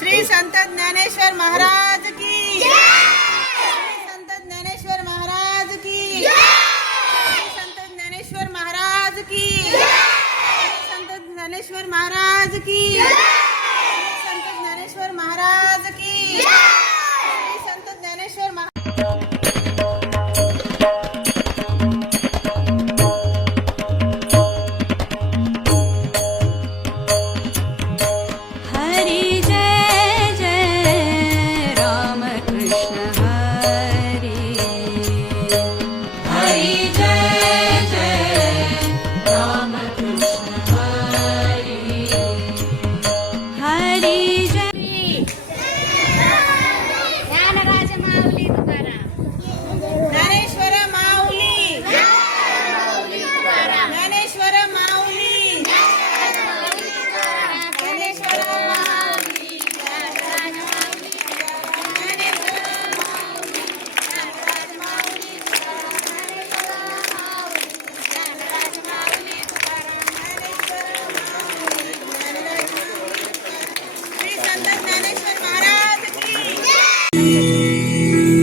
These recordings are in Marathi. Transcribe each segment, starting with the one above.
श्री संत ज्ञानेश्वर महाराज की जय। श्री संत ज्ञानेश्वर महाराज की जय। श्री संत ज्ञानेश्वर महाराज की जय। संत ज्ञानेश्वर महाराज की जय। संत ज्ञानेश्वर महाराज की जय। संत ज्ञानेश्वर महाराज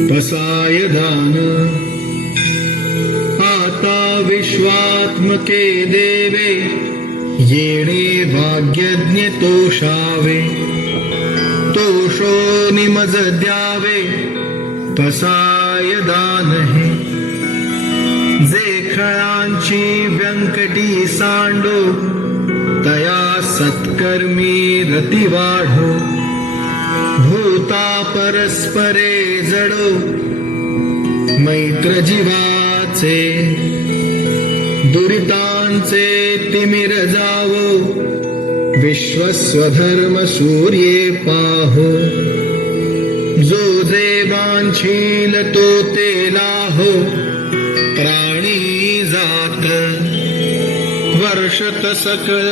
पसाय दान आता विश्वात्मके देवे येणे भाग्यज्ञ तोषावे तोषो निमज द्यावे पसाय दान हे जे खळांची व्यंकटी सांडो तया सत्कर्मी रती वाढो भूता परस्परे जडो मैत्र जीवाचे दुरितांचे तिमिर जावो विश्वस्वधर्म सूर्ये पाहो जो जे वांछील तो ते लाहो प्राणी जात वर्षत सकळ